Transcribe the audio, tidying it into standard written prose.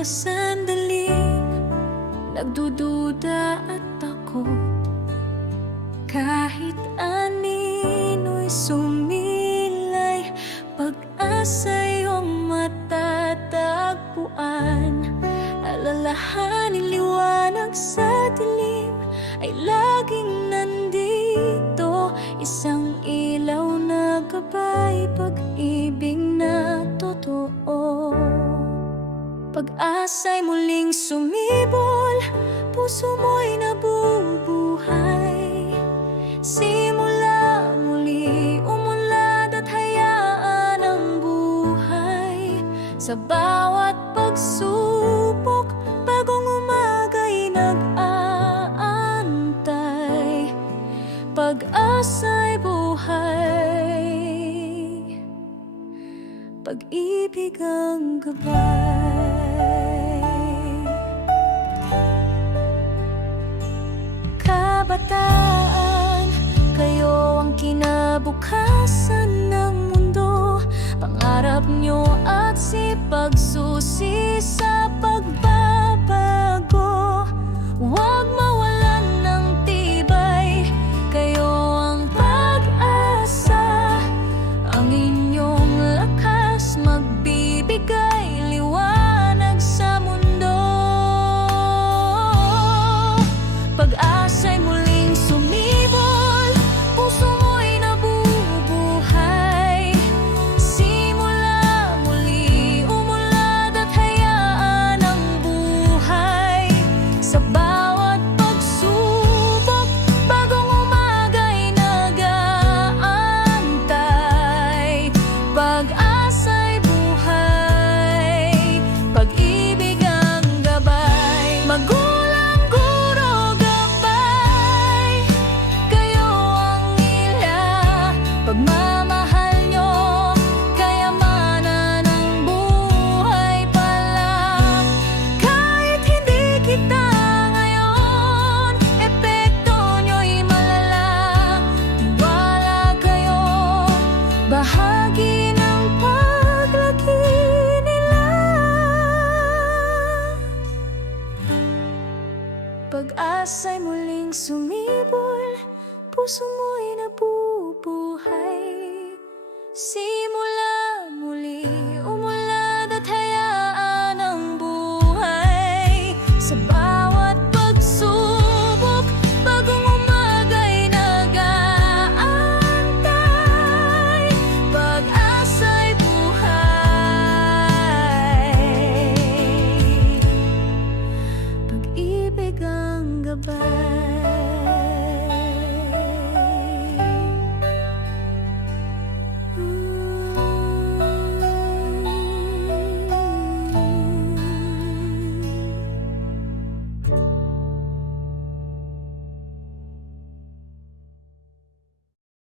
mga sandaling nagdududa at takot. Kahit anino'y sumilay, pag-asa iyong matatagpuan. Alalahanin liwanag sa dilim ay laging nandito. Isang ilaw na gabay, pag-ibig na totoo. Pag-asa'y muling sumibol, puso mo'y nabubuhay. Simula muli umunlad at hayaan ang buhay. Sa bawat pagsubok, bagong umaga'y nag-aantay. Pag-asa'y buhay, pag-ibig ang gabay. Kabataan, kayo ang kinabukasan ng mundo. Pangarap nyo at sipagsusi sa pagbabago. Huwag mawalan ng tibay, kayo ang pag-asa. Ang inyong lakas magbibigay liwanag sa mundo. Pag-asa'y muling sumibol, puso mo'y nabubuhay. Simula muli umunlad at hayaan ang buhay. Sa bawat pagsubok, bagong umaga'y nag-aantay. Pag-asa'y buhay, pag-ibig ang gabay. Magulang, guro, gabay, kayo ang ila. Pagmamahal nyo, kayamanan ng buhay pala. Kahit hindi kita ngayon, epekto nyo'y malala. Tiwala kayo, bahagi ng paglaki nila. Pag-asa'y muling sumibol, puso mo'y nabubuhay. Simula muli